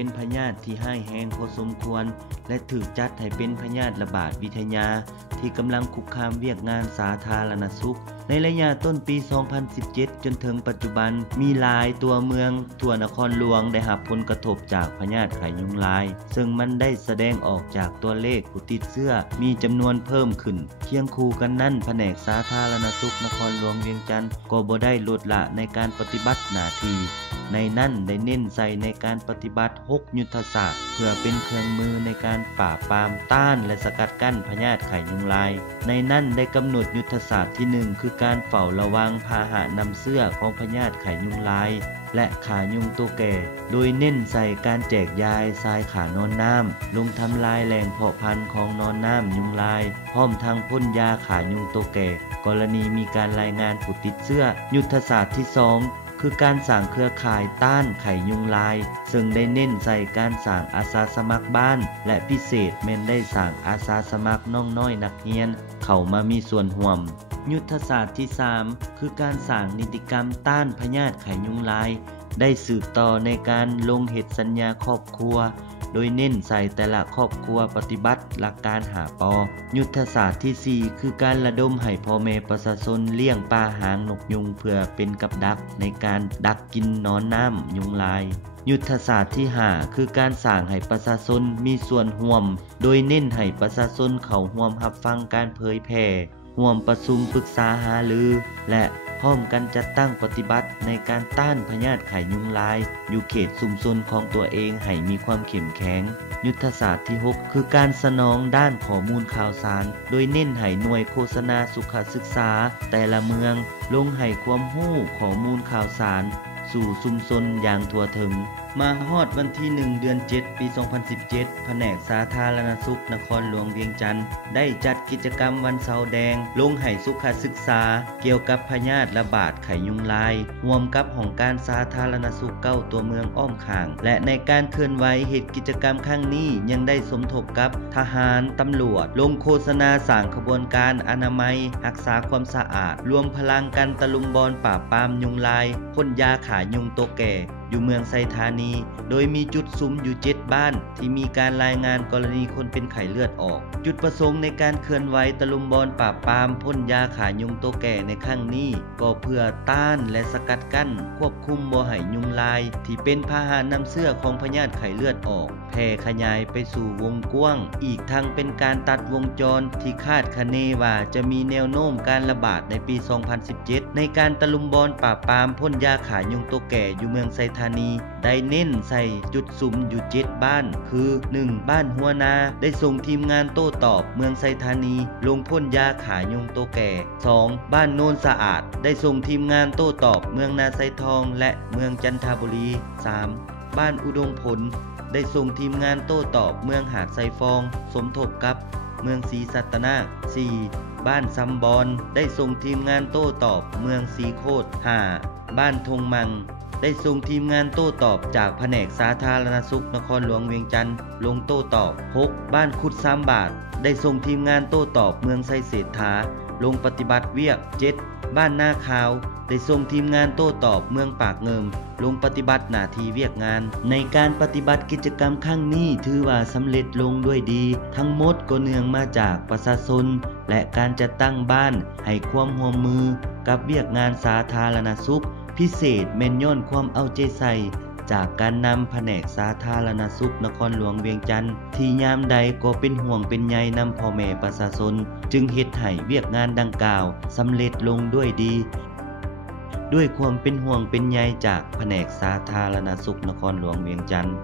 เป็นพยาธิที่ร้ายแรงพอสมควรและถูกจัดให้เป็นพยาธิระบาดวิทยาที่กำลังคุกคามเวียกงานสาธารณสุขในระยะต้นปี 2017 จนถึงปัจจุบันมีหลายตัวเมืองทั่วนครหลวงได้รับผลกระทบจากพยาธิไข้ยุงลายซึ่งมันได้แสดงออกจากตัวเลขผู้ติดเชื้อมีจำนวนเพิ่มขึ้นเคียงคู่กันนั้นแผนกสาธารณสุขนครหลวงเวียงจันทน์ก็บ่ได้ลดละในการปฏิบัติหน้าที่ในนั้นได้เน้นใส่ในการปฏิบัติ6ยุทธศาสตร์เพื่อเป็นเครื่องมือในการปราบปรามต้านและสกัดกั้นพยาธิไข้ยุงลายในนั้นได้กำหนดยุทธศาสตร์ที่1คือการเฝ้าระวังพาหะนำเชื้อของพยาธิไข้ยุงลายและขายุงตัวแก่โดยเน้นใส่การแจกยาทรายขานอนน้ำลงทำลายแหล่งเพาะพันธุ์ของนอนน้ำยุงลายพร้อมทั้งพ่นยาขายุงตัวแก่กรณีมีการรายงานผู้ติดเชื้อยุทธศาสตร์ที่2คือการสร้างเครือข่ายต้านไข้ยุงลายซึ่งได้เน้นใส่การสร้างอาสาสมัครบ้านและพิเศษแม้นได้สร้างอาสาสมัครน้องน้อยนักเรียนเข้ามามีส่วนร่วมยุทธศาสตร์ที่3คือการสร้างนิติกรรมต้านพยาธิไข้ยุงลายได้สืบต่อในการลงเฮ็ดสัญญาครอบครัวโดยเน้นใส่แต่ละครอบครัวปฏิบัติหลักการหาปอยุทธศาสตร์ที่4คือการระดมให้พ่อแม่ประชาชนเลี้ยงปลาหางนกยุงเพื่อเป็นกับดักในการดักกินนอนน้ำยุงลายยุทธศาสตร์ที่5คือการสร้างให้ประชาชนมีส่วนร่วมโดยเน้นให้ประชาชนเข้าร่วมรับฟังการเผยแพร่ร่วมประชุมปรึกษาหารือและพร้อมกันจัดตั้งปฏิบัติในการต้านพยาธิไข้ยุงลายอยู่เขตชุมชนของตัวเองให้มีความเข้มแข็งยุทธศาสตร์ที่6คือการสนองด้านข้อมูลข่าวสารโดยเน้นให้หน่วยโฆษณาสุขศึกษาแต่ละเมืองลงให้ความรู้ข้อมูลข่าวสารสู่ชุมชนอย่างทั่วถึงมาฮอดวันที่1เดือน7ปี2017แผนกสาธารณสุขนครหลวงเวียงจันทน์ได้จัดกิจกรรมวันเสาร์แดงลงให้สุขศึกษาเกี่ยวกับพยาธิระบาดไข้ยุงลายร่วมกับห้องการสาธารณสุข9ตัวเมืองอ้อมข้างและในการเคลื่อนไหวเหตุกิจกรรมครั้งนี้ยังได้สมทบกับทหารตำรวจลงโฆษณาสร้างขบวนการอนามัยรักษาความสะอาดรวมพลังกันตะลุมบอลปราบปรามยุงลายพ่นยาขายุงตัวแก่อยู่เมืองไซธานีโดยมีจุดซุ้มอยู่7บ้านที่มีการรายงานกรณีคนเป็นไข้เลือดออกจุดประสงค์ในการเคลื่อนไหวตะลุมบอลปราบปรามพ่นยาขายุงตัวแก่ในครั้งนี้ก็เพื่อต้านและสกัดกั้นควบคุมบ่ให้ยุงลายที่เป็นพาหะนำเชื้อของพยาธิไข้เลือดออกแพร่ขยายไปสู่วงกว้างอีกทั้งเป็นการตัดวงจรที่คาดคะเนว่าจะมีแนวโน้มการระบาดในปี 2017 ในการตะลุมบอลปราบปรามพ่นยาขายุงตัวแก่อยู่เมืองไซธานีได้เน้นใส่จุดสุ่มอยู่7บ้านคือ 1. บ้านหัวนาได้ส่งทีมงานโต้ตอบเมืองไซธานีลงพ่นยาขายุงตัวแก่ 2. บ้านโนนสะอาดได้ส่งทีมงานโต้ตอบเมืองนาไซทองและเมืองจันทบุรี 3. บ้านอุดมผลได้ส่งทีมงานโต้ตอบเมืองหาดไซฟองสมทบกับเมืองศรีสัตนา 4. บ้านซัมบอนได้ส่งทีมงานโต้ตอบเมืองศรีโคตร 5. บ้านทงมังได้ส่งทีมงานโต้ตอบจากแผนกสาธารณสุขนครหลวงเวียงจันทน์ลงโต้ตอบ 6. บ้านคุด3บาทได้ส่งทีมงานโต้ตอบเมืองไซเศรษฐาลงปฏิบัติเวียก 7. บ้านนาขาวได้ส่งทีมงานโต้ตอบเมืองปากเงิมลงปฏิบัติหน้าที่เวียกงานในการปฏิบัติกิจกรรมครั้งนี้ถือว่าสำเร็จลงด้วยดีทั้งหมดก็เนื่องมาจากประชาชนและการจัดตั้งบ้านให้ความร่วมมือกับเวียกงานสาธารณสุขพิเศษแม่นย้อนความเอาใจใส่จากการนำแผนกสาธารณสุขนครหลวงเวียงจันทน์ที่ยามใดก็เป็นห่วงเป็นใยนำพ่อแม่ประชาชนจึงเฮ็ดให้เวียกงานดังกล่าวสำเร็จลงด้วยดีด้วยความเป็นห่วงเป็นใยจากแผนกสาธารณสุขนครหลวงเวียงจันทน์